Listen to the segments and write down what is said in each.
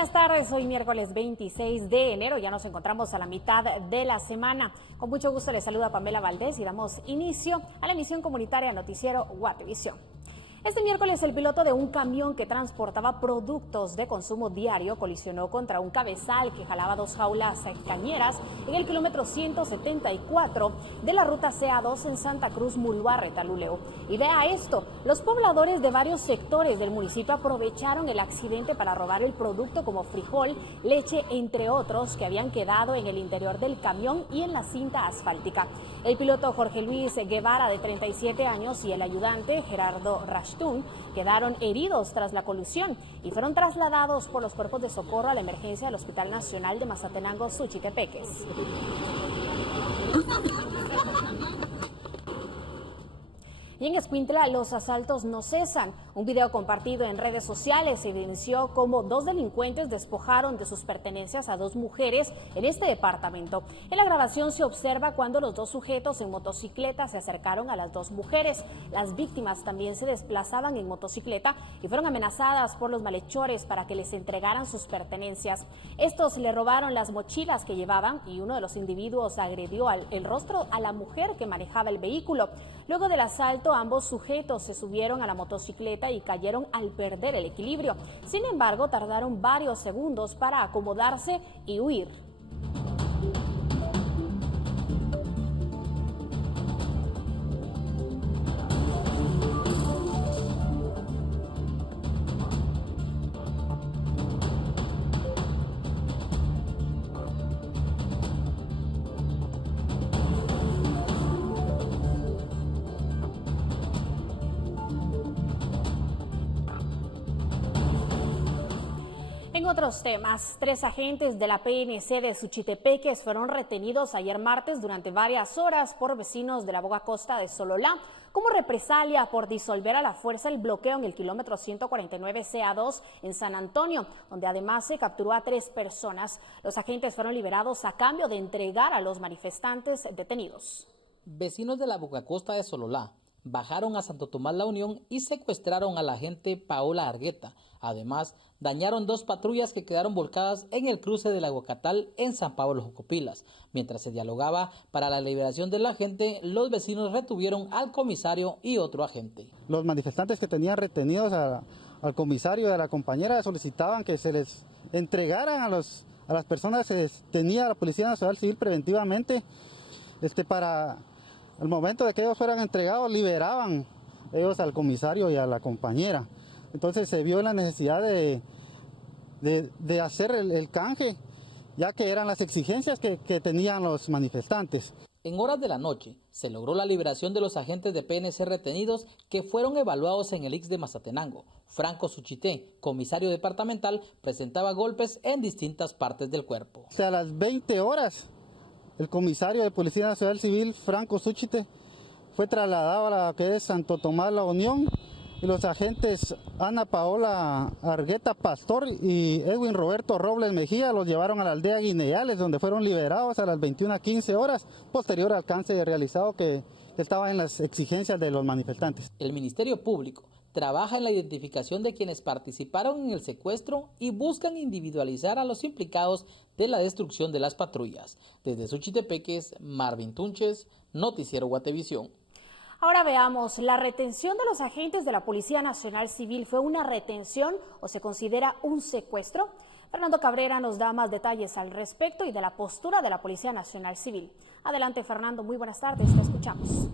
Buenas tardes, hoy miércoles 26 de enero, ya nos encontramos a la mitad de la semana. Con mucho gusto les saluda Pamela Valdés y damos inicio a la emisión comunitaria Noticiero Guatevisión. Este miércoles el piloto de un camión que transportaba productos de consumo diario colisionó contra un cabezal que jalaba 2 jaulas cañeras en el kilómetro 174 de la ruta CA2 en Santa Cruz, Muluarre, Taluleu. Y vea esto, los pobladores de varios sectores del municipio aprovecharon el accidente para robar el producto como frijol, leche, entre otros, que habían quedado en el interior del camión y en la cinta asfáltica. El piloto Jorge Luis Guevara, de 37 años, y el ayudante Gerardo Rashtun quedaron heridos tras la colisión y fueron trasladados por los cuerpos de socorro a la emergencia del Hospital Nacional de Mazatenango, Suchitepeques. Y en Escuintla los asaltos no cesan. Un video compartido en redes sociales evidenció cómo 2 delincuentes despojaron de sus pertenencias a 2 mujeres en este departamento. En la grabación se observa cuando los 2 sujetos en motocicleta se acercaron a las 2 mujeres. Las víctimas también se desplazaban en motocicleta y fueron amenazadas por los malhechores para que les entregaran sus pertenencias. Estos le robaron las mochilas que llevaban y uno de los individuos agredió el rostro a la mujer que manejaba el vehículo. Luego del asalto, ambos sujetos se subieron a la motocicleta y cayeron al perder el equilibrio. Sin embargo, tardaron varios segundos para acomodarse y huir. En otros temas, 3 agentes de la PNC de Suchitepeques fueron retenidos ayer martes durante varias horas por vecinos de la Boga Costa de Sololá como represalia por disolver a la fuerza el bloqueo en el kilómetro 149 CA2 en San Antonio, donde además se capturó a 3 personas. Los agentes fueron liberados a cambio de entregar a los manifestantes detenidos. Vecinos de la Boga Costa de Sololá bajaron a Santo Tomás La Unión y secuestraron a la agente Paola Argueta. Además, dañaron 2 patrullas que quedaron volcadas en el cruce del Aguacatal en San Pablo Jocopilas. Mientras se dialogaba para la liberación del agente, los vecinos retuvieron al comisario y otro agente. Los manifestantes que tenían retenidos al comisario y a la compañera solicitaban que se les entregaran a las personas que tenía la Policía Nacional Civil preventivamente para al momento de que ellos fueran entregados, liberaban ellos al comisario y a la compañera. Entonces se vio la necesidad de hacer el canje, ya que eran las exigencias que tenían los manifestantes. En horas de la noche se logró la liberación de los agentes de PNC retenidos que fueron evaluados en el IX de Mazatenango. Franco Suchité, comisario departamental, presentaba golpes en distintas partes del cuerpo. A las 20 horas, el comisario de Policía Nacional Civil, Franco Suchité, fue trasladado a la que es Santo Tomás La Unión, y los agentes Ana Paola Argueta Pastor y Edwin Roberto Robles Mejía los llevaron a la aldea Guineales, donde fueron liberados a las 21:15 horas, posterior al alcance realizado que estaba en las exigencias de los manifestantes. El Ministerio Público trabaja en la identificación de quienes participaron en el secuestro y buscan individualizar a los implicados de la destrucción de las patrullas. Desde Suchitepeques, Marvin Tunches, Noticiero Guatevisión. Ahora veamos, ¿la retención de los agentes de la Policía Nacional Civil fue una retención o se considera un secuestro? Fernando Cabrera nos da más detalles al respecto y de la postura de la Policía Nacional Civil. Adelante, Fernando, muy buenas tardes, te escuchamos.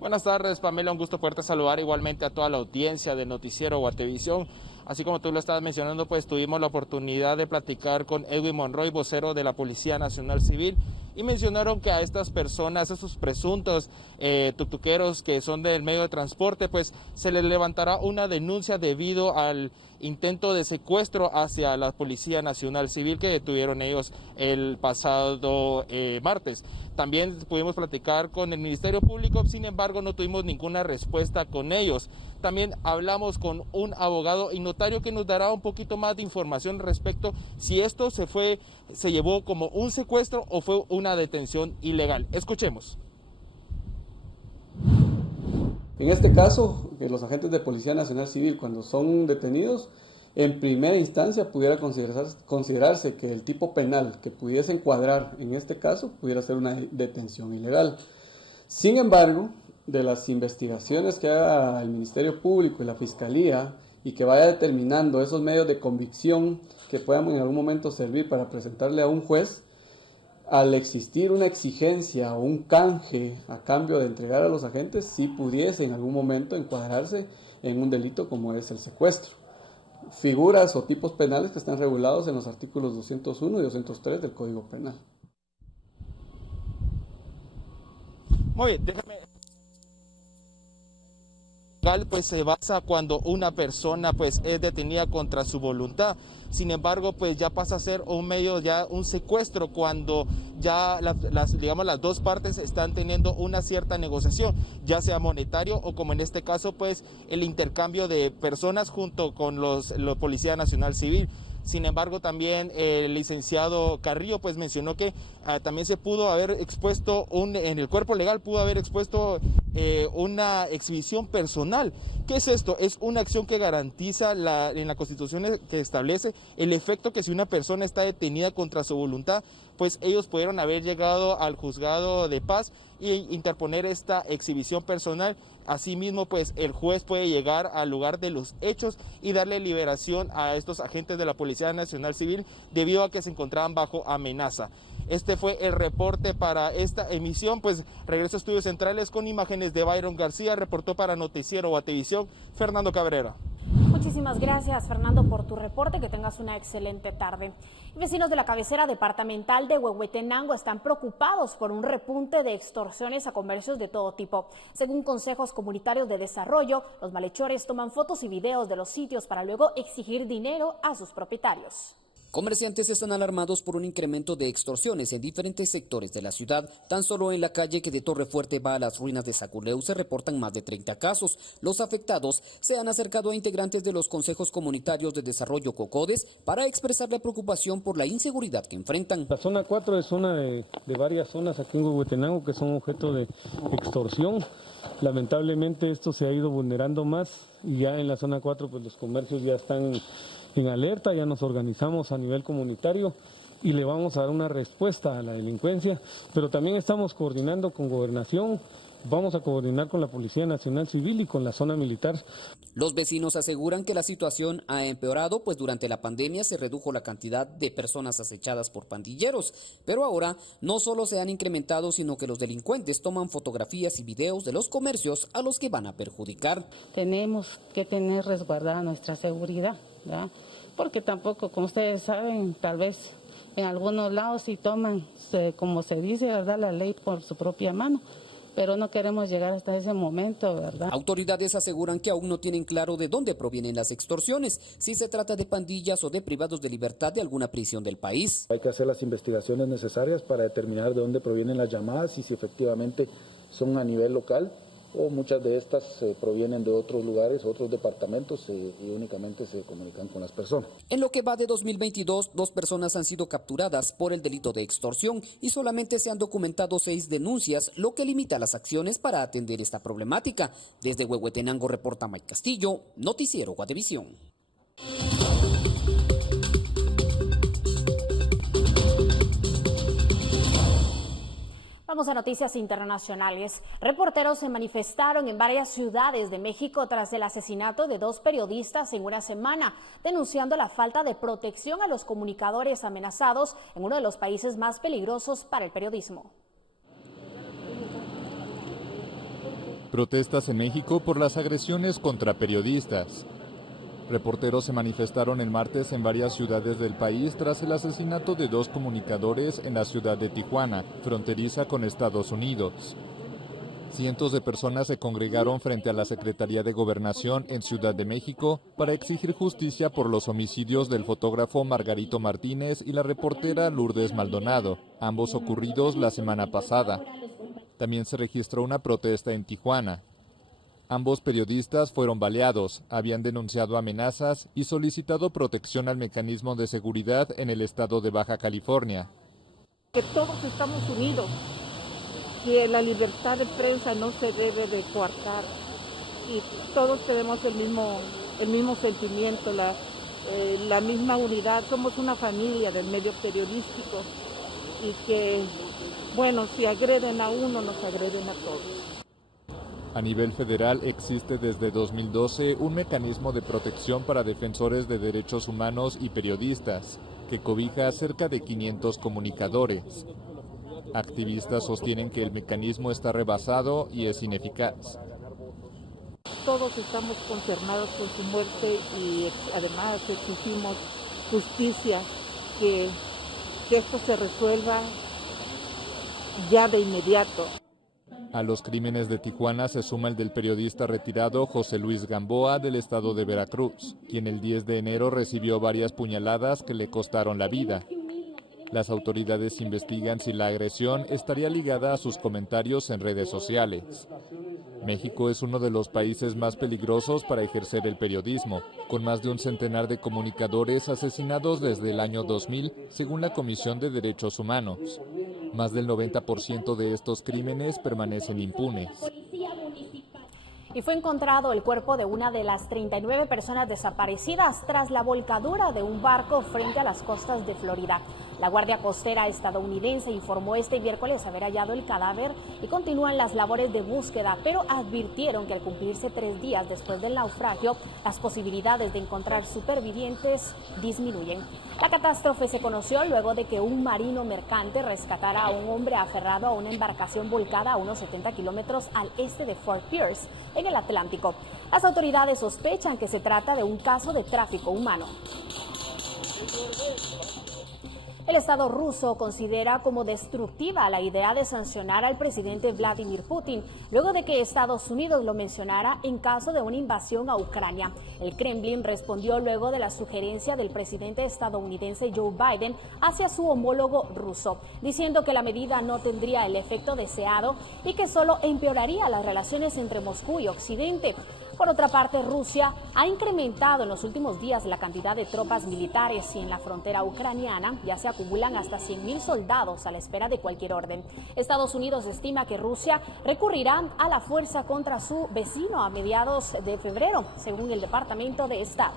Buenas tardes, Pamela, un gusto poderte saludar igualmente a toda la audiencia del Noticiero Guatevisión. Así como tú lo estabas mencionando, pues tuvimos la oportunidad de platicar con Edwin Monroy, vocero de la Policía Nacional Civil, y mencionaron que a estas personas, esos presuntos tutuqueros que son del medio de transporte, pues se les levantará una denuncia debido al intento de secuestro hacia la Policía Nacional Civil que detuvieron ellos el pasado martes. También pudimos platicar con el Ministerio Público, sin embargo no tuvimos ninguna respuesta con ellos. También hablamos con un abogado y notario que nos dará un poquito más de información respecto si esto se llevó como un secuestro o fue una detención ilegal. Escuchemos. En este caso, los agentes de Policía Nacional Civil, cuando son detenidos, en primera instancia pudiera considerarse que el tipo penal que pudiese encuadrar en este caso pudiera ser una detención ilegal. Sin embargo, de las investigaciones que haga el Ministerio Público y la Fiscalía y que vaya determinando esos medios de convicción que puedan en algún momento servir para presentarle a un juez, al existir una exigencia o un canje a cambio de entregar a los agentes, sí pudiese en algún momento encuadrarse en un delito como es el secuestro. Figuras o tipos penales que están regulados en los artículos 201 y 203 del Código Penal. Muy bien, déjame. Pues se basa cuando una persona pues es detenida contra su voluntad. Sin embargo, pues ya pasa a ser un medio, ya un secuestro, cuando ya las dos partes están teniendo una cierta negociación, ya sea monetario o, como en este caso, pues el intercambio de personas junto con la Policía Nacional Civil. Sin embargo, también el licenciado Carrillo pues mencionó que también se pudo haber expuesto, en el cuerpo legal pudo haber expuesto una exhibición personal. ¿Qué es esto? Es una acción que garantiza en la Constitución que establece el efecto que si una persona está detenida contra su voluntad, pues ellos pudieron haber llegado al juzgado de paz e interponer esta exhibición personal. Asimismo, pues el juez puede llegar al lugar de los hechos y darle liberación a estos agentes de la Policía Nacional Civil debido a que se encontraban bajo amenaza. Este fue el reporte para esta emisión. Pues regreso a Estudios Centrales con imágenes de Byron García. Reportó para Noticiero Guatevisión, Fernando Cabrera. Muchísimas gracias, Fernando, por tu reporte. Que tengas una excelente tarde. Vecinos de la cabecera departamental de Huehuetenango están preocupados por un repunte de extorsiones a comercios de todo tipo. Según consejos comunitarios de desarrollo, los malhechores toman fotos y videos de los sitios para luego exigir dinero a sus propietarios. Comerciantes están alarmados por un incremento de extorsiones en diferentes sectores de la ciudad. Tan solo en la calle que de Torrefuerte va a las ruinas de Sacureu se reportan más de 30 casos. Los afectados se han acercado a integrantes de los consejos comunitarios de desarrollo COCODES para expresar la preocupación por la inseguridad que enfrentan. La zona 4 es una de varias zonas aquí en Huehuetenango que son objeto de extorsión. Lamentablemente esto se ha ido vulnerando más y ya en la zona 4 pues los comercios ya están en alerta, ya nos organizamos a nivel comunitario y le vamos a dar una respuesta a la delincuencia, pero también estamos coordinando con Gobernación, vamos a coordinar con la Policía Nacional Civil y con la zona militar. Los vecinos aseguran que la situación ha empeorado, pues durante la pandemia se redujo la cantidad de personas acechadas por pandilleros, pero ahora no solo se han incrementado, sino que los delincuentes toman fotografías y videos de los comercios a los que van a perjudicar. Tenemos que tener resguardada nuestra seguridad, ¿verdad? Porque tampoco, como ustedes saben, tal vez en algunos lados sí toman, como se dice, ¿verdad?, la ley por su propia mano. Pero no queremos llegar hasta ese momento, ¿verdad? Autoridades aseguran que aún no tienen claro de dónde provienen las extorsiones, si se trata de pandillas o de privados de libertad de alguna prisión del país. Hay que hacer las investigaciones necesarias para determinar de dónde provienen las llamadas y si efectivamente son a nivel local o muchas de estas provienen de otros lugares, otros departamentos y únicamente se comunican con las personas. En lo que va de 2022, 2 personas han sido capturadas por el delito de extorsión y solamente se han documentado 6 denuncias, lo que limita las acciones para atender esta problemática. Desde Huehuetenango reporta Mike Castillo, Noticiero Guatevisión. Vamos a noticias internacionales. Reporteros se manifestaron en varias ciudades de México tras el asesinato de 2 periodistas en una semana, denunciando la falta de protección a los comunicadores amenazados en uno de los países más peligrosos para el periodismo. Protestas en México por las agresiones contra periodistas. Reporteros se manifestaron el martes en varias ciudades del país tras el asesinato de 2 comunicadores en la ciudad de Tijuana, fronteriza con Estados Unidos. Cientos de personas se congregaron frente a la Secretaría de Gobernación en Ciudad de México para exigir justicia por los homicidios del fotógrafo Margarito Martínez y la reportera Lourdes Maldonado, ambos ocurridos la semana pasada. También se registró una protesta en Tijuana. Ambos periodistas fueron baleados, habían denunciado amenazas y solicitado protección al mecanismo de seguridad en el estado de Baja California. Que todos estamos unidos, que la libertad de prensa no se debe de coartar y todos tenemos el mismo sentimiento, la misma unidad, somos una familia del medio periodístico y que, bueno, si agreden a uno, nos agreden a todos. A nivel federal existe desde 2012 un mecanismo de protección para defensores de derechos humanos y periodistas, que cobija a cerca de 500 comunicadores. Activistas sostienen que el mecanismo está rebasado y es ineficaz. Todos estamos consternados con su muerte y además exigimos justicia, que esto se resuelva ya de inmediato. A los crímenes de Tijuana se suma el del periodista retirado José Luis Gamboa del estado de Veracruz, quien el 10 de enero recibió varias puñaladas que le costaron la vida. Las autoridades investigan si la agresión estaría ligada a sus comentarios en redes sociales. México es uno de los países más peligrosos para ejercer el periodismo, con más de un centenar de comunicadores asesinados desde el año 2000, según la Comisión de Derechos Humanos. Más del 90% de estos crímenes permanecen impunes. Y fue encontrado el cuerpo de una de las 39 personas desaparecidas tras la volcadura de un barco frente a las costas de Florida. La Guardia Costera estadounidense informó este miércoles haber hallado el cadáver y continúan las labores de búsqueda, pero advirtieron que al cumplirse 3 días después del naufragio, las posibilidades de encontrar supervivientes disminuyen. La catástrofe se conoció luego de que un marino mercante rescatara a un hombre aferrado a una embarcación volcada a unos 70 kilómetros al este de Fort Pierce, en el Atlántico. Las autoridades sospechan que se trata de un caso de tráfico humano. El Estado ruso considera como destructiva la idea de sancionar al presidente Vladimir Putin, luego de que Estados Unidos lo mencionara en caso de una invasión a Ucrania. El Kremlin respondió luego de la sugerencia del presidente estadounidense Joe Biden hacia su homólogo ruso, diciendo que la medida no tendría el efecto deseado y que solo empeoraría las relaciones entre Moscú y Occidente. Por otra parte, Rusia ha incrementado en los últimos días la cantidad de tropas militares y en la frontera ucraniana ya se acumulan hasta 100.000 soldados a la espera de cualquier orden. Estados Unidos estima que Rusia recurrirá a la fuerza contra su vecino a mediados de febrero, según el Departamento de Estado.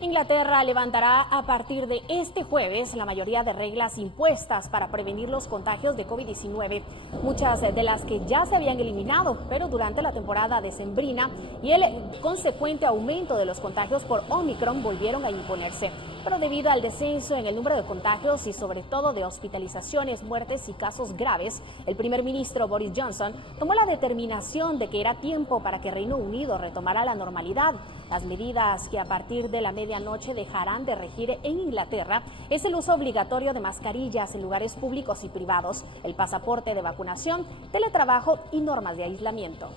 Inglaterra levantará a partir de este jueves la mayoría de reglas impuestas para prevenir los contagios de COVID-19, muchas de las que ya se habían eliminado, pero durante la temporada decembrina y el consecuente aumento de los contagios por Omicron volvieron a imponerse. Pero debido al descenso en el número de contagios y sobre todo de hospitalizaciones, muertes y casos graves, el primer ministro Boris Johnson tomó la determinación de que era tiempo para que Reino Unido retomara la normalidad. Las medidas que a partir de la medianoche dejarán de regir en Inglaterra es el uso obligatorio de mascarillas en lugares públicos y privados, el pasaporte de vacunación, teletrabajo y normas de aislamiento.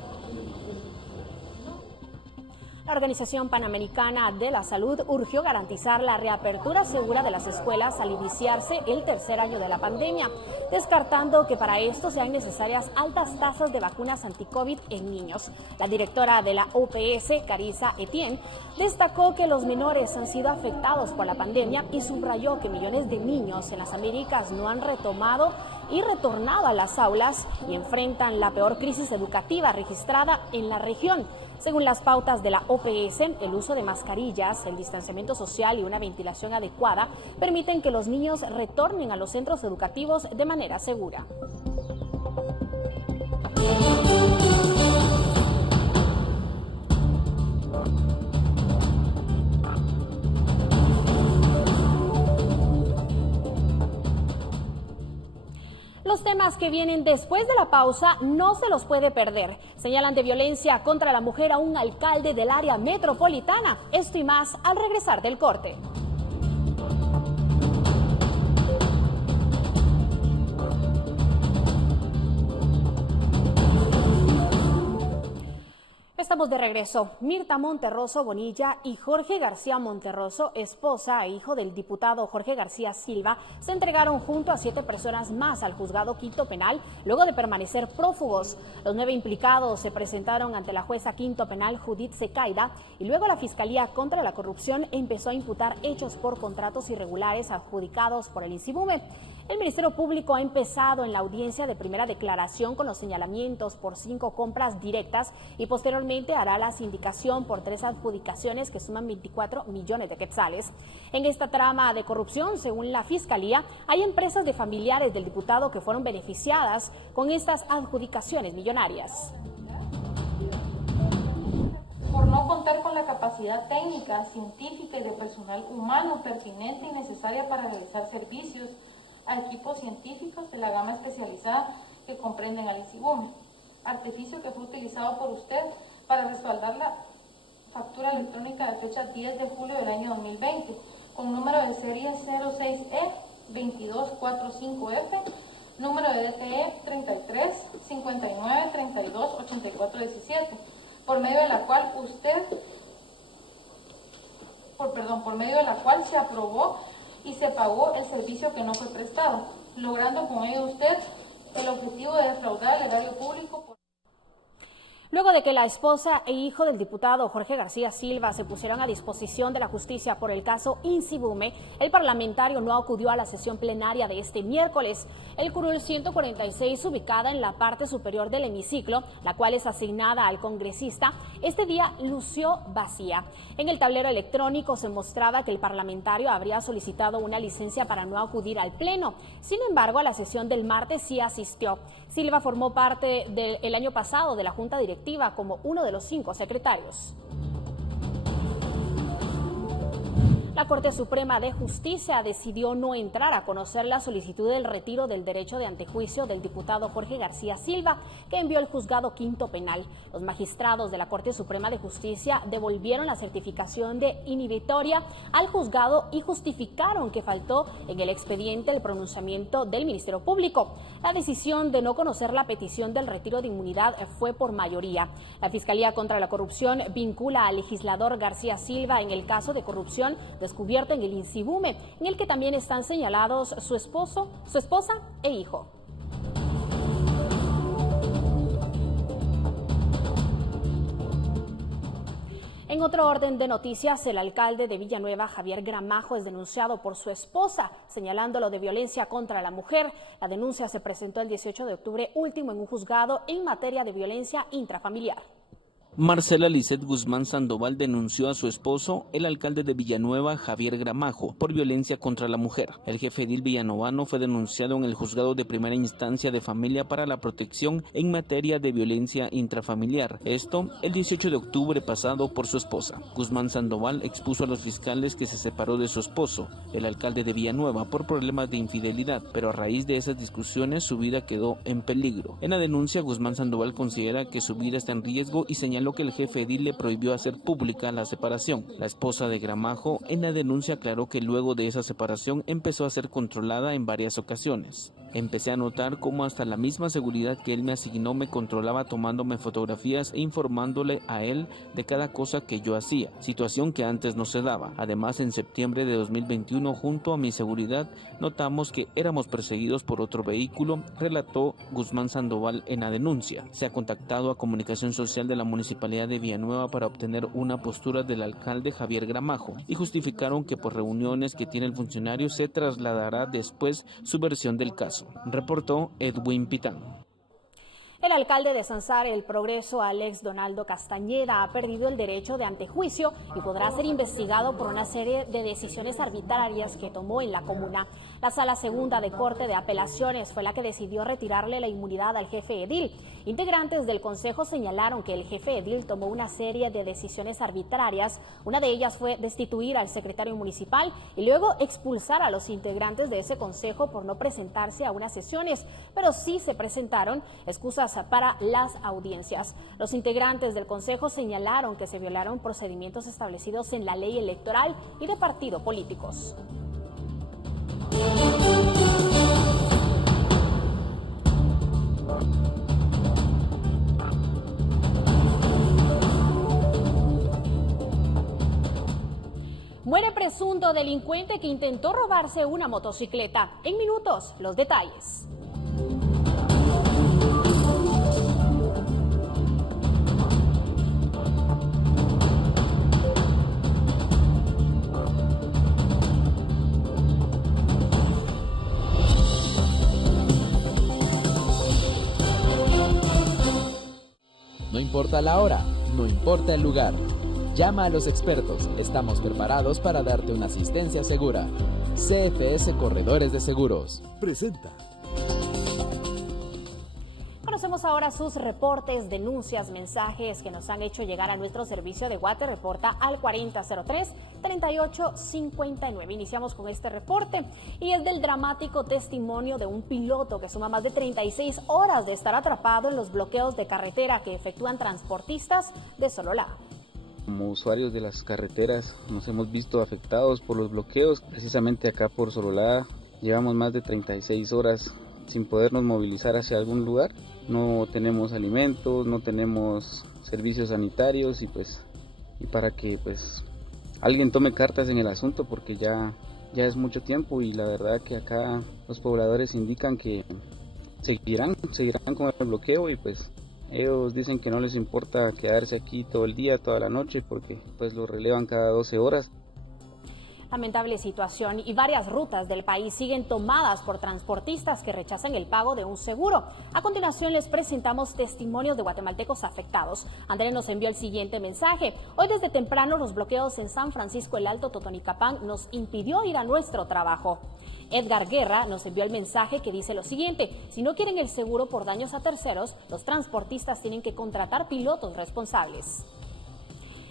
La Organización Panamericana de la Salud urgió garantizar la reapertura segura de las escuelas al iniciarse el tercer año de la pandemia, descartando que para esto sean necesarias altas tasas de vacunas anti-COVID en niños. La directora de la OPS, Carissa Etienne, destacó que los menores han sido afectados por la pandemia y subrayó que millones de niños en las Américas no han retomado y retornado a las aulas y enfrentan la peor crisis educativa registrada en la región. Según las pautas de la OPS, el uso de mascarillas, el distanciamiento social y una ventilación adecuada permiten que los niños retornen a los centros educativos de manera segura. Los temas que vienen después de la pausa no se los puede perder. Señalan de violencia contra la mujer a un alcalde del área metropolitana. Esto y más al regresar del corte. Estamos de regreso. Mirta Monterroso Bonilla y Jorge García Monterroso, esposa e hijo del diputado Jorge García Silva, se entregaron junto a 7 personas más al juzgado quinto penal luego de permanecer prófugos. Los 9 implicados se presentaron ante la jueza quinto penal Judith Secaida y luego la Fiscalía contra la Corrupción empezó a imputar hechos por contratos irregulares adjudicados por el INSIBUME. El Ministerio Público ha empezado en la audiencia de primera declaración con los señalamientos por 5 compras directas y posteriormente hará la sindicación por 3 adjudicaciones que suman 24 millones de quetzales. En esta trama de corrupción, según la Fiscalía, hay empresas de familiares del diputado que fueron beneficiadas con estas adjudicaciones millonarias. Por no contar con la capacidad técnica, científica y de personal humano pertinente y necesaria para realizar servicios a equipos científicos de la gama especializada que comprenden al INSIBUME, artificio que fue utilizado por usted para respaldar la factura electrónica de fecha 10 de julio del año 2020, con número de serie 06E2245F, número de DTE 33 59 32 84 17, por medio de la cual se aprobó y se pagó el servicio que no fue prestado, logrando con ello usted el objetivo de defraudar al erario público. Luego de que la esposa e hijo del diputado Jorge García Silva se pusieron a disposición de la justicia por el caso INSIBUME, el parlamentario no acudió a la sesión plenaria de este miércoles. El curul 146, ubicada en la parte superior del hemiciclo, la cual es asignada al congresista, este día lució vacía. En el tablero electrónico se mostraba que el parlamentario habría solicitado una licencia para no acudir al pleno. Sin embargo, a la sesión del martes sí asistió. Silva formó parte el año pasado de la Junta Directiva como uno de los 5 secretarios. La Corte Suprema de Justicia decidió no entrar a conocer la solicitud del retiro del derecho de antejuicio del diputado Jorge García Silva, que envió el juzgado quinto penal. Los magistrados de la Corte Suprema de Justicia devolvieron la certificación de inhibitoria al juzgado y justificaron que faltó en el expediente el pronunciamiento del Ministerio Público. La decisión de no conocer la petición del retiro de inmunidad fue por mayoría. La Fiscalía contra la Corrupción vincula al legislador García Silva en el caso de corrupción descubierta en el INSIBUME, en el que también están señalados su esposa e hijo. En otro orden de noticias, el alcalde de Villanueva, Javier Gramajo, es denunciado por su esposa, señalándolo de violencia contra la mujer. La denuncia se presentó el 18 de octubre último en un juzgado en materia de violencia intrafamiliar. Marcela Lisset Guzmán Sandoval denunció a su esposo, el alcalde de Villanueva, Javier Gramajo, por violencia contra la mujer. El jefe edil villanovano fue denunciado en el juzgado de primera instancia de familia para la protección en materia de violencia intrafamiliar. Esto el 18 de octubre pasado por su esposa. Guzmán Sandoval expuso a los fiscales que se separó de su esposo, el alcalde de Villanueva, por problemas de infidelidad, pero a raíz de esas discusiones su vida quedó en peligro. En la denuncia, Guzmán Sandoval considera que su vida está en riesgo y señaló que el jefe edil le prohibió hacer pública la separación. La esposa de Gramajo en la denuncia aclaró que luego de esa separación empezó a ser controlada en varias ocasiones. Empecé a notar cómo hasta la misma seguridad que él me asignó me controlaba tomándome fotografías e informándole a él de cada cosa que yo hacía, situación que antes no se daba. Además, en septiembre de 2021, junto a mi seguridad, notamos que éramos perseguidos por otro vehículo, relató Guzmán Sandoval en la denuncia. Se ha contactado a Comunicación Social de la Municipalidad de Villanueva para obtener una postura del alcalde Javier Gramajo y justificaron que por reuniones que tiene el funcionario se trasladará después su versión del caso. Reportó Edwin Pitán. El alcalde de Sansar, El Progreso, Alex Donaldo Castañeda, ha perdido el derecho de antejuicio y podrá ser investigado por una serie de decisiones arbitrarias que tomó en la comuna. La Sala Segunda de Corte de Apelaciones fue la que decidió retirarle la inmunidad al jefe edil. Integrantes del consejo señalaron que el jefe edil tomó una serie de decisiones arbitrarias. Una de ellas fue destituir al secretario municipal y luego expulsar a los integrantes de ese consejo por no presentarse a unas sesiones, pero sí se presentaron excusas para las audiencias. Los integrantes del consejo señalaron que se violaron procedimientos establecidos en la ley electoral y de partidos políticos. Muere presunto delincuente que intentó robarse una motocicleta. En minutos, los detalles. importa la hora, no importa el lugar. Llama a los expertos, estamos preparados para darte una asistencia segura. CFS Corredores de Seguros presenta. Conocemos ahora sus reportes, denuncias, mensajes que nos han hecho llegar a nuestro servicio de Guate. Reporta al 4003-3859. Iniciamos con este reporte y es del dramático testimonio de un piloto que suma más de 36 horas de estar atrapado en los bloqueos de carretera que efectúan transportistas de Sololá. Como usuarios de las carreteras nos hemos visto afectados por los bloqueos. Precisamente acá por Sololá llevamos más de 36 horas sin podernos movilizar hacia algún lugar. No tenemos alimentos, no tenemos servicios sanitarios y para que alguien tome cartas en el asunto, porque ya es mucho tiempo y la verdad que acá los pobladores indican que seguirán con el bloqueo y ellos dicen que no les importa quedarse aquí todo el día, toda la noche, porque lo relevan cada 12 horas. Lamentable situación y varias rutas del país siguen tomadas por transportistas que rechazan el pago de un seguro. A continuación les presentamos testimonios de guatemaltecos afectados. Andrés nos envió el siguiente mensaje. Hoy desde temprano los bloqueos en San Francisco el Alto, Totonicapán nos impidió ir a nuestro trabajo. Edgar Guerra nos envió el mensaje que dice lo siguiente: si no quieren el seguro por daños a terceros, los transportistas tienen que contratar pilotos responsables.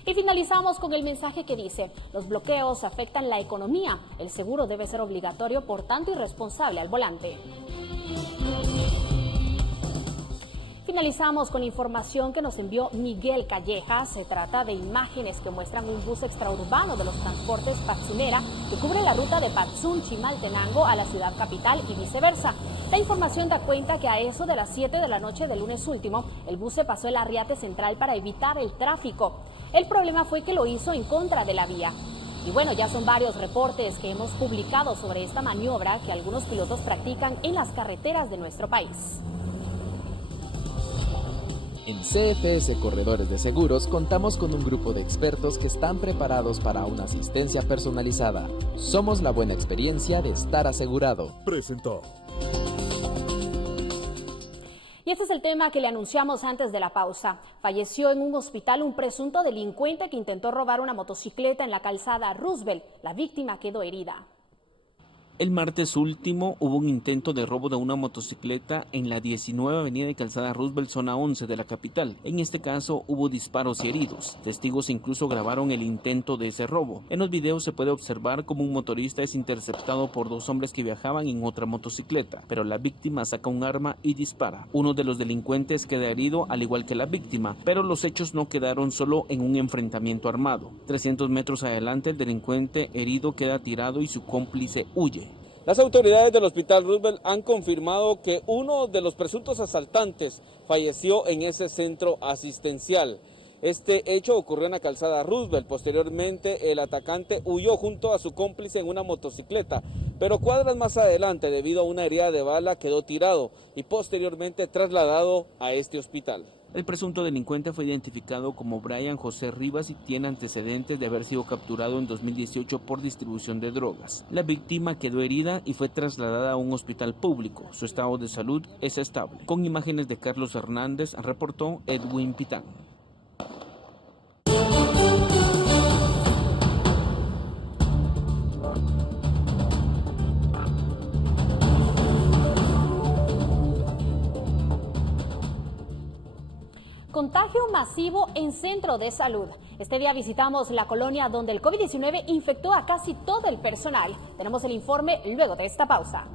Y finalizamos con el mensaje que dice: los bloqueos afectan la economía, el seguro debe ser obligatorio por tanto irresponsable al volante. Finalizamos con información que nos envió Miguel Calleja. Se trata de imágenes que muestran un bus extraurbano de los transportes Patsunera que cubre la ruta de Patsun, Chimaltenango a la ciudad capital y viceversa. La información da cuenta que a eso de las 7 de la noche del lunes último, el bus se pasó el arriate central para evitar el tráfico. El problema fue que lo hizo en contra de la vía. Y bueno, ya son varios reportes que hemos publicado sobre esta maniobra que algunos pilotos practican en las carreteras de nuestro país. En CFS Corredores de Seguros contamos con un grupo de expertos que están preparados para una asistencia personalizada. Somos la buena experiencia de estar asegurado. Presentó. Y este es el tema que le anunciamos antes de la pausa. Falleció en un hospital un presunto delincuente que intentó robar una motocicleta en la calzada Roosevelt. La víctima quedó herida. El martes último hubo un intento de robo de una motocicleta en la 19 avenida de Calzada Roosevelt, zona 11 de la capital. En este caso hubo disparos y heridos. Testigos incluso grabaron el intento de ese robo. En los videos se puede observar cómo un motorista es interceptado por dos hombres que viajaban en otra motocicleta, pero la víctima saca un arma y dispara. Uno de los delincuentes queda herido al igual que la víctima, pero los hechos no quedaron solo en un enfrentamiento armado. 300 metros adelante el delincuente herido queda tirado y su cómplice huye. Las autoridades del Hospital Roosevelt han confirmado que uno de los presuntos asaltantes falleció en ese centro asistencial. Este hecho ocurrió en la calzada Roosevelt. Posteriormente, el atacante huyó junto a su cómplice en una motocicleta, pero cuadras más adelante, debido a una herida de bala, quedó tirado y posteriormente trasladado a este hospital. El presunto delincuente fue identificado como Brian José Rivas y tiene antecedentes de haber sido capturado en 2018 por distribución de drogas. La víctima quedó herida y fue trasladada a un hospital público. Su estado de salud es estable. Con imágenes de Carlos Hernández, reportó Edwin Pitán. Contagio masivo en centro de salud. Este día visitamos la colonia donde el COVID-19 infectó a casi todo el personal. Tenemos el informe luego de esta pausa.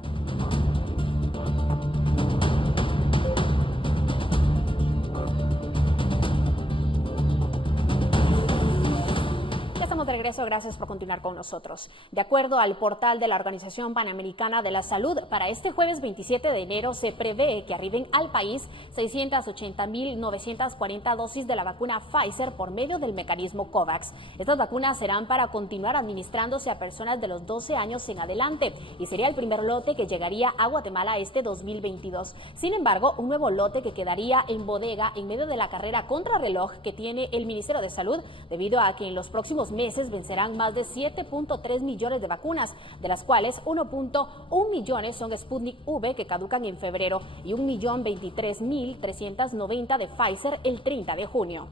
De regreso, gracias por continuar con nosotros. De acuerdo al portal de la Organización Panamericana de la Salud, para este jueves 27 de enero se prevé que arriben al país 680.940 dosis de la vacuna Pfizer por medio del mecanismo COVAX. Estas vacunas serán para continuar administrándose a personas de los 12 años en adelante y sería el primer lote que llegaría a Guatemala este 2022. Sin embargo, un nuevo lote que quedaría en bodega en medio de la carrera contrarreloj que tiene el Ministerio de Salud debido a que en los próximos meses meses vencerán más de 7.3 millones de vacunas, de las cuales 1.1 millones son Sputnik V que caducan en febrero y 1.023.390 de Pfizer el 30 de junio.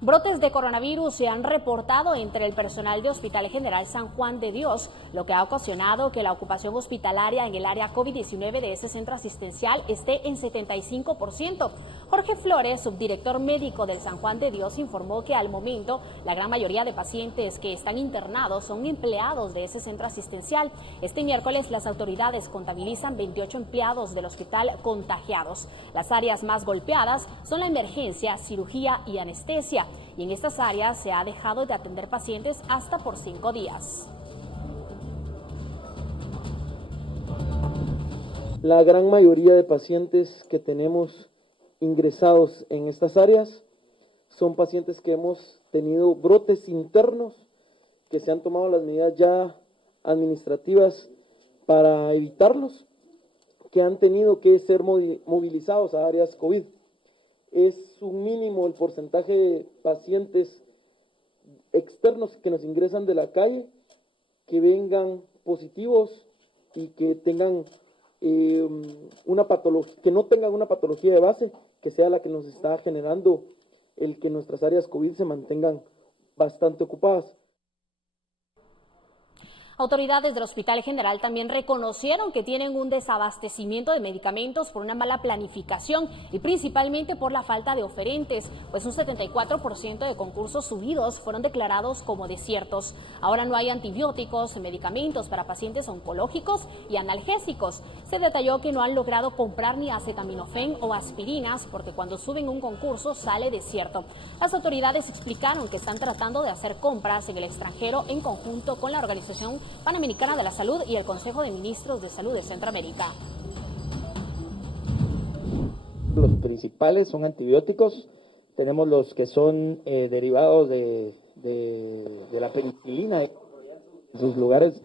Brotes de coronavirus se han reportado entre el personal de Hospital General San Juan de Dios, lo que ha ocasionado que la ocupación hospitalaria en el área COVID-19 de ese centro asistencial esté en 75%. Jorge Flores, subdirector médico del San Juan de Dios, informó que al momento la gran mayoría de pacientes que están internados son empleados de ese centro asistencial. Este miércoles las autoridades contabilizan 28 empleados del hospital contagiados. Las áreas más golpeadas son la emergencia, cirugía y anestesia. Y en estas áreas se ha dejado de atender pacientes hasta por 5 días. La gran mayoría de pacientes que tenemos ingresados en estas áreas son pacientes que hemos tenido brotes internos, que se han tomado las medidas ya administrativas para evitarlos, que han tenido que ser movilizados a áreas COVID. Es un mínimo el porcentaje de pacientes externos que nos ingresan de la calle, que vengan positivos y que tengan una patología, que no tengan una patología de base, que sea la que nos está generando el que nuestras áreas COVID se mantengan bastante ocupadas. Autoridades del Hospital General también reconocieron que tienen un desabastecimiento de medicamentos por una mala planificación y principalmente por la falta de oferentes, pues un 74% de concursos subidos fueron declarados como desiertos. Ahora no hay antibióticos, medicamentos para pacientes oncológicos y analgésicos. Se detalló que no han logrado comprar ni acetaminofén o aspirinas porque cuando suben un concurso sale desierto. Las autoridades explicaron que están tratando de hacer compras en el extranjero en conjunto con la Organización Panamericana de la Salud y el Consejo de Ministros de Salud de Centroamérica. Los principales son antibióticos, tenemos los que son derivados de la penicilina, en sus lugares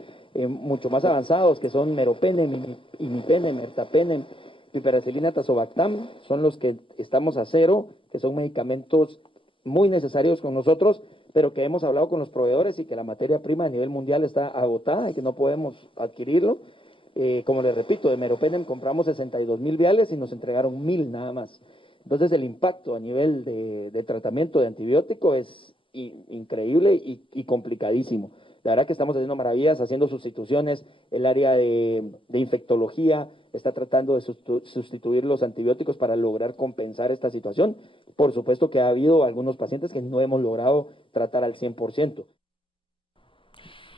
mucho más avanzados, que son meropenem, imipenem, ertapenem, piperacilina, tazobactam, son los que estamos a cero, que son medicamentos muy necesarios con nosotros, pero que hemos hablado con los proveedores y que la materia prima a nivel mundial está agotada y que no podemos adquirirlo. Como les repito, de meropenem compramos 62,000 viales y nos entregaron 1,000 nada más. Entonces el impacto a nivel de tratamiento de antibiótico es increíble y complicadísimo. La verdad que estamos haciendo maravillas, haciendo sustituciones. El área de infectología está tratando de sustituir los antibióticos para lograr compensar esta situación. Por supuesto que ha habido algunos pacientes que no hemos logrado tratar al 100%.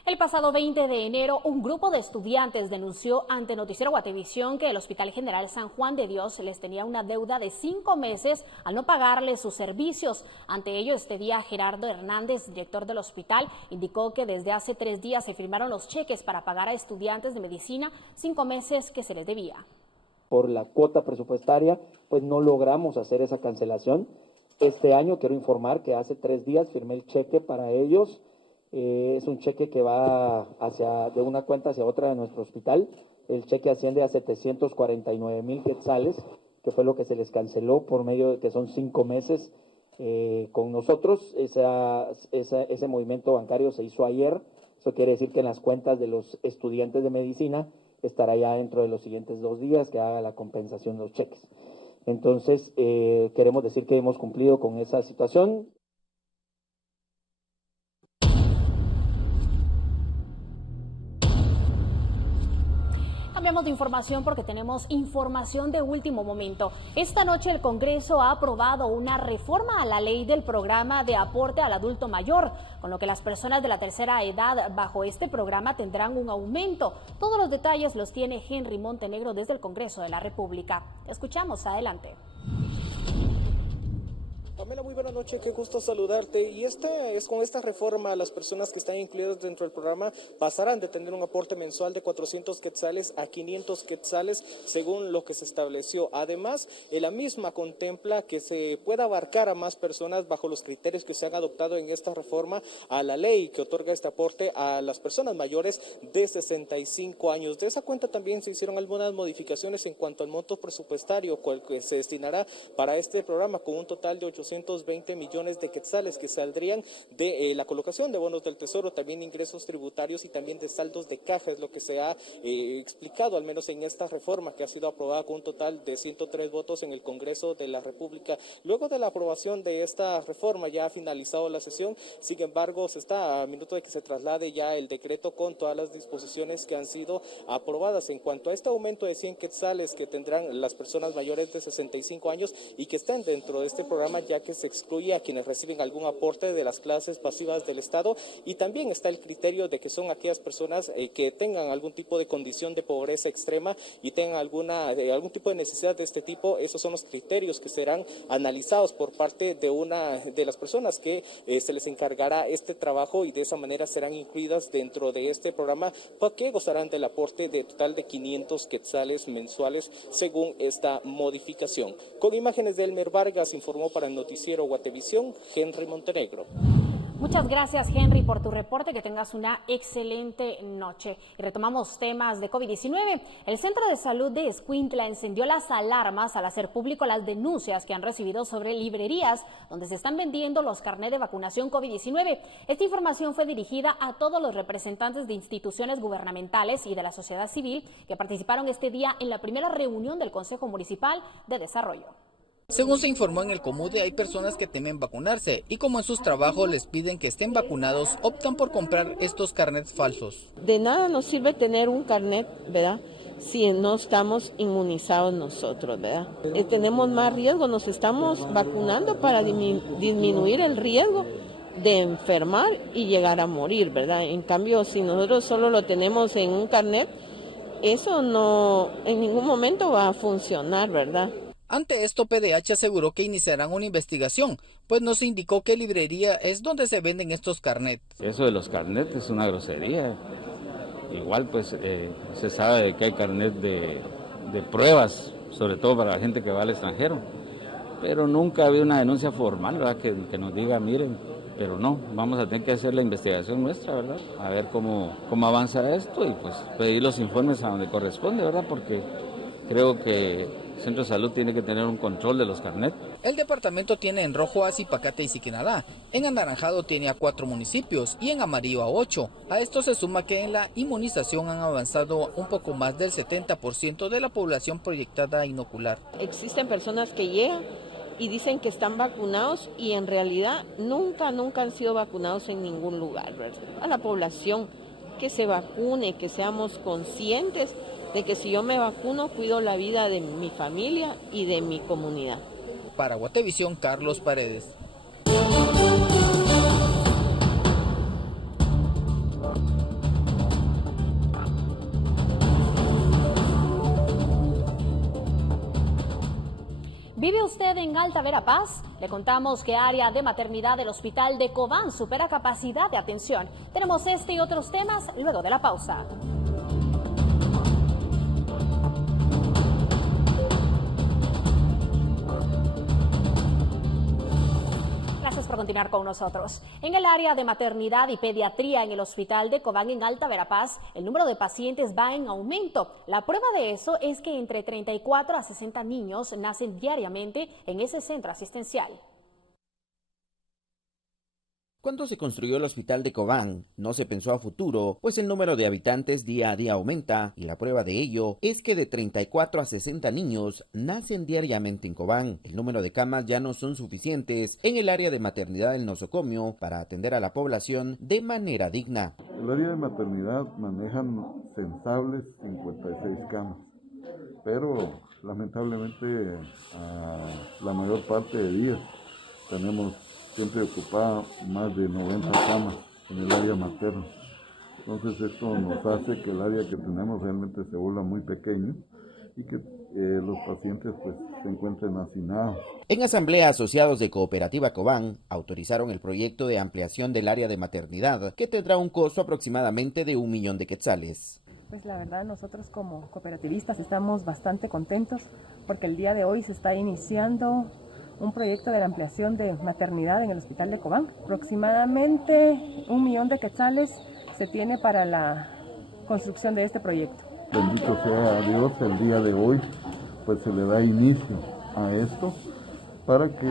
El pasado 20 de enero, un grupo de estudiantes denunció ante Noticiero Guatevisión que el Hospital General San Juan de Dios les tenía una deuda de 5 meses al no pagarles sus servicios. Ante ello, este día Gerardo Hernández, director del hospital, indicó que desde hace 3 días se firmaron los cheques para pagar a estudiantes de medicina 5 meses que se les debía. Por la cuota presupuestaria, pues no logramos hacer esa cancelación. Este año quiero informar que hace 3 días firmé el cheque para ellos. Es un cheque que va de una cuenta hacia otra de nuestro hospital. El cheque asciende a 749,000 quetzales, que fue lo que se les canceló por medio de que son 5 meses con nosotros. Ese movimiento bancario se hizo ayer. Eso quiere decir que en las cuentas de los estudiantes de medicina estará ya dentro de los siguientes 2 días que haga la compensación de los cheques. Entonces, queremos decir que hemos cumplido con esa situación. Cambiamos de información porque tenemos información de último momento. Esta noche el Congreso ha aprobado una reforma a la ley del programa de aporte al adulto mayor, con lo que las personas de la tercera edad bajo este programa tendrán un aumento. Todos los detalles los tiene Henry Montenegro desde el Congreso de la República. Te escuchamos, adelante. Pamela, muy buenas buenas noches, qué gusto saludarte. Y con esta reforma, las personas que están incluidas dentro del programa pasarán de tener un aporte mensual de 400 quetzales a 500 quetzales, según lo que se estableció. Además, la misma contempla que se pueda abarcar a más personas bajo los criterios que se han adoptado en esta reforma a la ley que otorga este aporte a las personas mayores de 65 años. De esa cuenta también se hicieron algunas modificaciones en cuanto al monto presupuestario que se destinará para este programa, con un total de 820 millones de quetzales que saldrían de la colocación de bonos del Tesoro, también ingresos tributarios y también de saldos de caja, es lo que se ha explicado, al menos en esta reforma que ha sido aprobada con un total de 103 votos en el Congreso de la República. Luego de la aprobación de esta reforma ya ha finalizado la sesión, sin embargo se está a minuto de que se traslade ya el decreto con todas las disposiciones que han sido aprobadas en cuanto a este aumento de 100 quetzales que tendrán las personas mayores de 65 años y que están dentro de este programa, ya que se excluye a quienes reciben algún aporte de las clases pasivas del Estado, y también está el criterio de que son aquellas personas que tengan algún tipo de condición de pobreza extrema y tengan algún tipo de necesidad de este tipo. Esos son los criterios que serán analizados por parte de una de las personas que se les encargará este trabajo, y de esa manera serán incluidas dentro de este programa, porque gozarán del aporte de total de 500 quetzales mensuales según esta modificación. Con imágenes de Elmer Vargas, informó para el noticiero Guatevisión, Henry Montenegro. Muchas gracias, Henry, por tu reporte. Que tengas una excelente noche. Y retomamos temas de COVID-19. El Centro de Salud de Escuintla encendió las alarmas al hacer público las denuncias que han recibido sobre librerías donde se están vendiendo los carnets de vacunación COVID-19. Esta información fue dirigida a todos los representantes de instituciones gubernamentales y de la sociedad civil que participaron este día en la primera reunión del Consejo Municipal de Desarrollo. Según se informó en el Comude, hay personas que temen vacunarse y como en sus trabajos les piden que estén vacunados, optan por comprar estos carnets falsos. De nada nos sirve tener un carnet, ¿verdad?, si no estamos inmunizados nosotros, ¿verdad? Tenemos más riesgo, nos estamos vacunando para disminuir el riesgo de enfermar y llegar a morir, ¿verdad? En cambio, si nosotros solo lo tenemos en un carnet, eso no en ningún momento va a funcionar, ¿verdad? Ante esto, PDH aseguró que iniciarán una investigación, pues no se indicó qué librería es donde se venden estos carnets. Eso de los carnets es una grosería. Igual pues se sabe de que hay carnet de pruebas, sobre todo para la gente que va al extranjero. Pero nunca ha habido una denuncia formal, ¿verdad?, que nos diga, miren, pero no, vamos a tener que hacer la investigación nuestra, ¿verdad?, a ver cómo avanza esto y pues pedir los informes a donde corresponde, ¿verdad?, porque creo que el Centro de Salud tiene que tener un control de los carnets. El departamento tiene en rojo a Zipacate y Siquinalá, en anaranjado tiene a 4 municipios y en amarillo a 8. A esto se suma que en la inmunización han avanzado un poco más del 70% de la población proyectada a inocular. Existen personas que llegan y dicen que están vacunados y en realidad nunca han sido vacunados en ningún lugar, ¿verdad? A la población que se vacune, que seamos conscientes de que si yo me vacuno, cuido la vida de mi familia y de mi comunidad. Para Guatevisión, Carlos Paredes. ¿Vive usted en Alta Verapaz? Le contamos que área de maternidad del Hospital de Cobán supera capacidad de atención. Tenemos este y otros temas luego de la pausa. Gracias por continuar con nosotros. En el área de maternidad y pediatría en el Hospital de Cobán en Alta Verapaz, el número de pacientes va en aumento. La prueba de eso es que entre 34 a 60 niños nacen diariamente en ese centro asistencial. Cuando se construyó el Hospital de Cobán, no se pensó a futuro, pues el número de habitantes día a día aumenta, y la prueba de ello es que de 34 a 60 niños nacen diariamente en Cobán. El número de camas ya no son suficientes en el área de maternidad del nosocomio para atender a la población de manera digna. El área de maternidad manejan censables 56 camas, pero lamentablemente la mayor parte de días tenemos siempre ocupada más de 90 camas en el área materna. Entonces esto nos hace que el área que tenemos realmente se vuelva muy pequeño y que los pacientes pues se encuentren hacinados. En asamblea, asociados de Cooperativa Cobán autorizaron el proyecto de ampliación del área de maternidad, que tendrá un costo aproximadamente de 1 millón de quetzales. Pues la verdad, nosotros como cooperativistas estamos bastante contentos porque el día de hoy se está iniciando un proyecto de la ampliación de maternidad en el hospital de Cobán. Aproximadamente 1 millón de quetzales se tiene para la construcción de este proyecto. Bendito sea Dios, el día de hoy pues se le da inicio a esto para que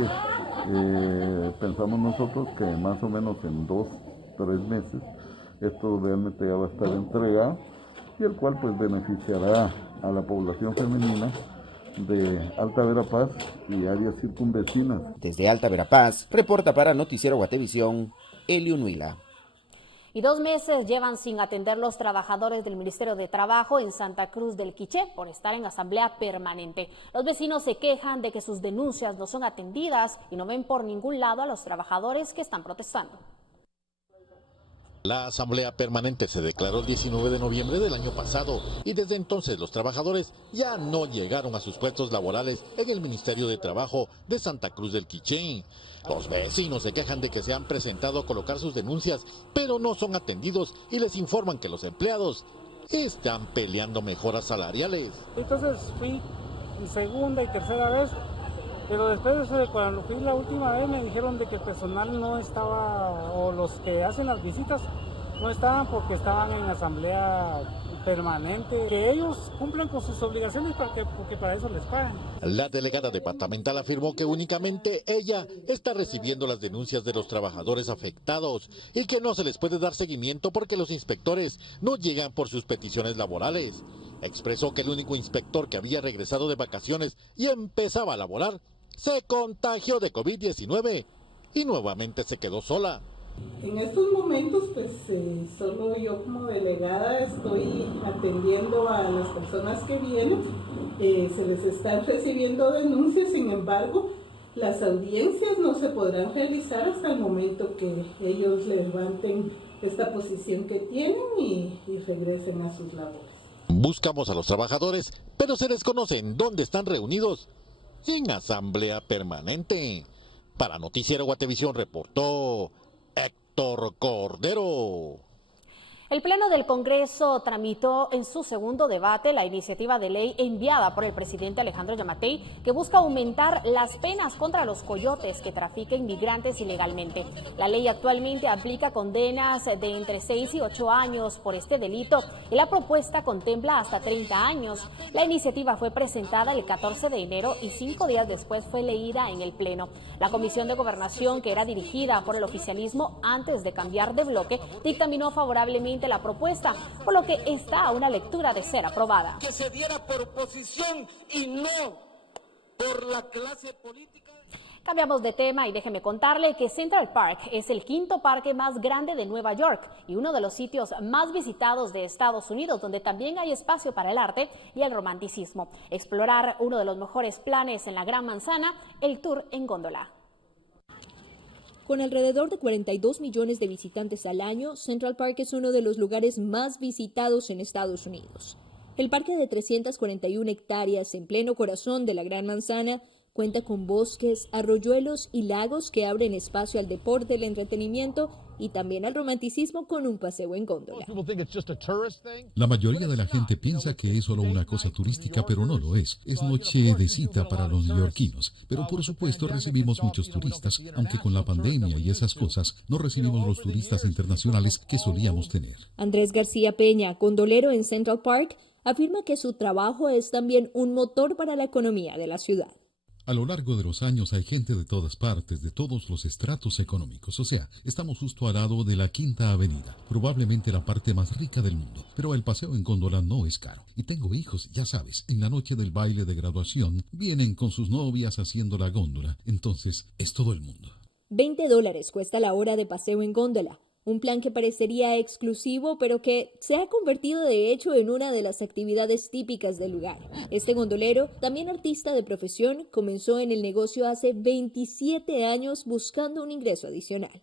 pensamos nosotros que más o menos en 2-3 meses esto realmente ya va a estar entregado y el cual pues beneficiará a la población femenina de Alta Verapaz y áreas circunvecinas. Desde Alta Verapaz, reporta para Noticiero Guatevisión, Elio Nuila. Y 2 meses llevan sin atender los trabajadores del Ministerio de Trabajo en Santa Cruz del Quiché por estar en asamblea permanente. Los vecinos se quejan de que sus denuncias no son atendidas y no ven por ningún lado a los trabajadores que están protestando. La asamblea permanente se declaró el 19 de noviembre del año pasado y desde entonces los trabajadores ya no llegaron a sus puestos laborales en el Ministerio de Trabajo de Santa Cruz del Quiché. Los vecinos se quejan de que se han presentado a colocar sus denuncias, pero no son atendidos y les informan que los empleados están peleando mejoras salariales. Entonces fui segunda y tercera vez, pero después cuando fui la última vez me dijeron de que el personal no estaba, o los que hacen las visitas no estaban porque estaban en asamblea permanente, que ellos cumplan con sus obligaciones porque para eso les pagan. La delegada departamental afirmó que únicamente ella está recibiendo las denuncias de los trabajadores afectados y que no se les puede dar seguimiento porque los inspectores no llegan por sus peticiones laborales. Expresó que el único inspector que había regresado de vacaciones y empezaba a laborar se contagió de COVID-19 y nuevamente se quedó sola. En estos momentos, pues solo yo como delegada estoy atendiendo a las personas que vienen, se les están recibiendo denuncias, sin embargo, las audiencias no se podrán realizar hasta el momento que ellos levanten esta posición que tienen y regresen a sus labores. Buscamos a los trabajadores, pero se desconoce en dónde están reunidos sin asamblea permanente. Para Noticiero Guatevisión reportó Héctor Cordero. El Pleno del Congreso tramitó en su segundo debate la iniciativa de ley enviada por el presidente Alejandro Yamatei que busca aumentar las penas contra los coyotes que trafiquen migrantes ilegalmente. La ley actualmente aplica condenas de entre 6 y 8 años por este delito y la propuesta contempla hasta 30 años. La iniciativa fue presentada el 14 de enero y 5 días después fue leída en el Pleno. La Comisión de Gobernación, que era dirigida por el oficialismo antes de cambiar de bloque, dictaminó favorablemente la propuesta, por lo que está a una lectura de ser aprobada. Que se diera por oposición y no por la clase política. Cambiamos de tema y déjeme contarle que Central Park es el 5º parque más grande de Nueva York y uno de los sitios más visitados de Estados Unidos, donde también hay espacio para el arte y el romanticismo. Explorar uno de los mejores planes en la Gran Manzana, el tour en góndola. Con alrededor de 42 millones de visitantes al año, Central Park es uno de los lugares más visitados en Estados Unidos. El parque de 341 hectáreas en pleno corazón de la Gran Manzana cuenta con bosques, arroyuelos y lagos que abren espacio al deporte, el entretenimiento y también al romanticismo con un paseo en góndola. La mayoría de la gente piensa que es solo una cosa turística, pero no lo es. Es noche de cita para los neoyorquinos. Pero por supuesto recibimos muchos turistas, aunque con la pandemia y esas cosas no recibimos los turistas internacionales que solíamos tener. Andrés García Peña, gondolero en Central Park, afirma que su trabajo es también un motor para la economía de la ciudad. A lo largo de los años hay gente de todas partes, de todos los estratos económicos. O sea, estamos justo al lado de la Quinta Avenida, probablemente la parte más rica del mundo. Pero el paseo en góndola no es caro. Y tengo hijos, ya sabes, en la noche del baile de graduación, vienen con sus novias haciendo la góndola. Entonces, es todo el mundo. $20 cuesta la hora de paseo en góndola. Un plan que parecería exclusivo, pero que se ha convertido de hecho en una de las actividades típicas del lugar. Este gondolero, también artista de profesión, comenzó en el negocio hace 27 años buscando un ingreso adicional.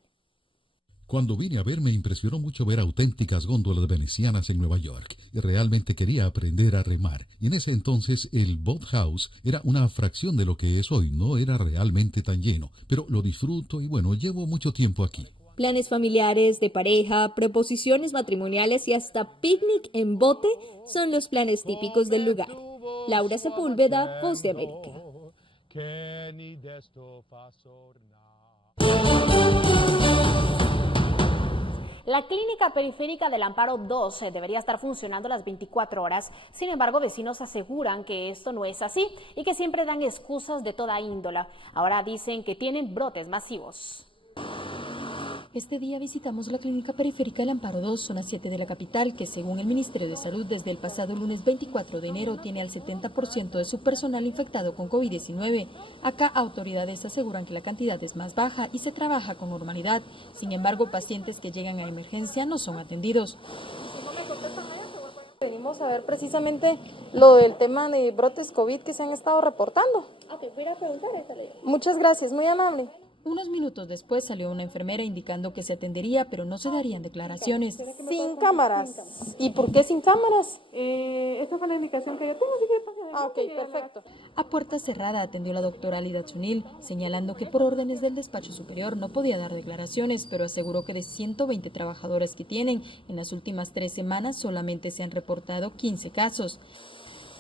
Cuando vine a ver me impresionó mucho ver auténticas góndolas venecianas en Nueva York y realmente quería aprender a remar. Y en ese entonces el Boat House era una fracción de lo que es hoy, no era realmente tan lleno, pero lo disfruto y bueno, llevo mucho tiempo aquí. Planes familiares, de pareja, proposiciones matrimoniales y hasta picnic en bote son los planes típicos del lugar. Laura Sepúlveda, Voz de América. La clínica periférica del Amparo 2 debería estar funcionando las 24 horas. Sin embargo, vecinos aseguran que esto no es así y que siempre dan excusas de toda índole. Ahora dicen que tienen brotes masivos. Este día visitamos la clínica periférica del Amparo 2, zona 7 de la capital, que según el Ministerio de Salud desde el pasado lunes 24 de enero tiene al 70% de su personal infectado con COVID-19. Acá autoridades aseguran que la cantidad es más baja y se trabaja con normalidad. Sin embargo, pacientes que llegan a emergencia no son atendidos. Venimos a ver precisamente lo del tema de brotes COVID que se han estado reportando. Voy a preguntar. Muchas gracias, muy amable. Unos minutos después salió una enfermera indicando que se atendería, pero no se darían declaraciones. Sin cámaras. ¿Y por qué sin cámaras? Esta fue la indicación que yo tuve. Ok, perfecto. A puerta cerrada atendió la doctora Alida Zunil, señalando que por órdenes del despacho superior no podía dar declaraciones, pero aseguró que de 120 trabajadores que tienen, en las últimas 3 semanas solamente se han reportado 15 casos.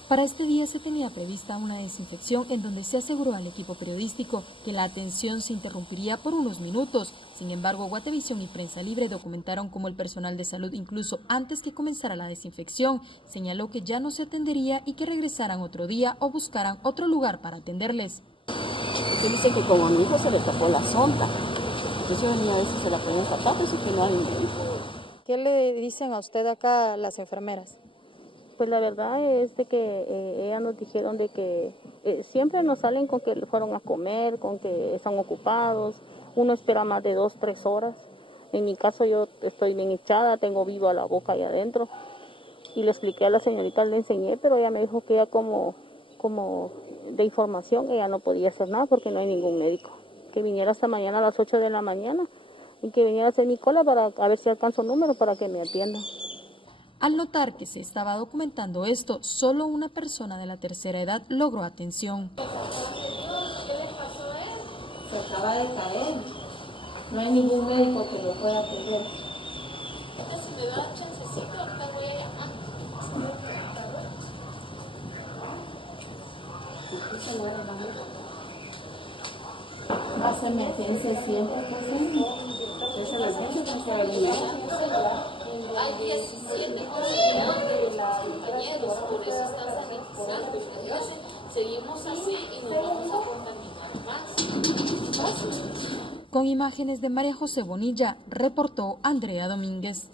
Para este día se tenía prevista una desinfección en donde se aseguró al equipo periodístico que la atención se interrumpiría por unos minutos. Sin embargo, Guatevisión y Prensa Libre documentaron cómo el personal de salud, incluso antes que comenzara la desinfección, señaló que ya no se atendería y que regresaran otro día o buscaran otro lugar para atenderles. Usted dice que como a mi hijo se le tapó la sonda, entonces yo venía a ver si se la podían tapar, pero sí que no hay médico. ¿Qué le dicen a usted acá las enfermeras? Pues la verdad es de que ellas nos dijeron de que siempre nos salen con que fueron a comer, con que están ocupados. Uno espera más de 2-3 horas. En mi caso yo estoy bien hinchada, tengo viva la boca ahí adentro. Y le expliqué a la señorita, le enseñé, pero ella me dijo que ella como de información, ella no podía hacer nada porque no hay ningún médico. Que viniera hasta mañana a las 8 de la mañana y que viniera a hacer mi cola para a ver si alcanzo número para que me atiendan. Al notar que se estaba documentando esto, solo una persona de la tercera edad logró atención. Se acaba de caer. No hay ningún médico que lo pueda atender. Si me da chancecito, me voy a llamar. Hace emergencia siempre, eso les dice que se hay 17 compañeros, por eso están sanitizando. Seguimos así y nos vamos a contaminar más. Con imágenes de María José Bonilla, reportó Andrea Domínguez.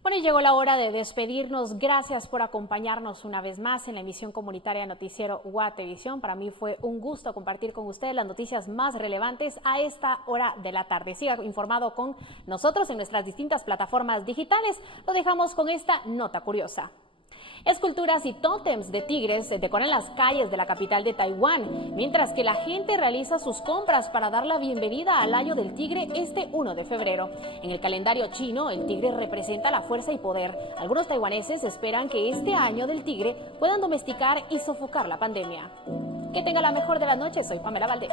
Bueno, y llegó la hora de despedirnos. Gracias por acompañarnos una vez más en la emisión comunitaria Noticiero Guatevisión. Para mí fue un gusto compartir con ustedes las noticias más relevantes a esta hora de la tarde. Siga informado con nosotros en nuestras distintas plataformas digitales. Lo dejamos con esta nota curiosa. Esculturas y tótems de tigres decoran las calles de la capital de Taiwán, mientras que la gente realiza sus compras para dar la bienvenida al año del tigre este 1 de febrero. En el calendario chino, el tigre representa la fuerza y poder. Algunos taiwaneses esperan que este año del tigre puedan domesticar y sofocar la pandemia. Que tenga la mejor de las noches. Soy Pamela Valdés.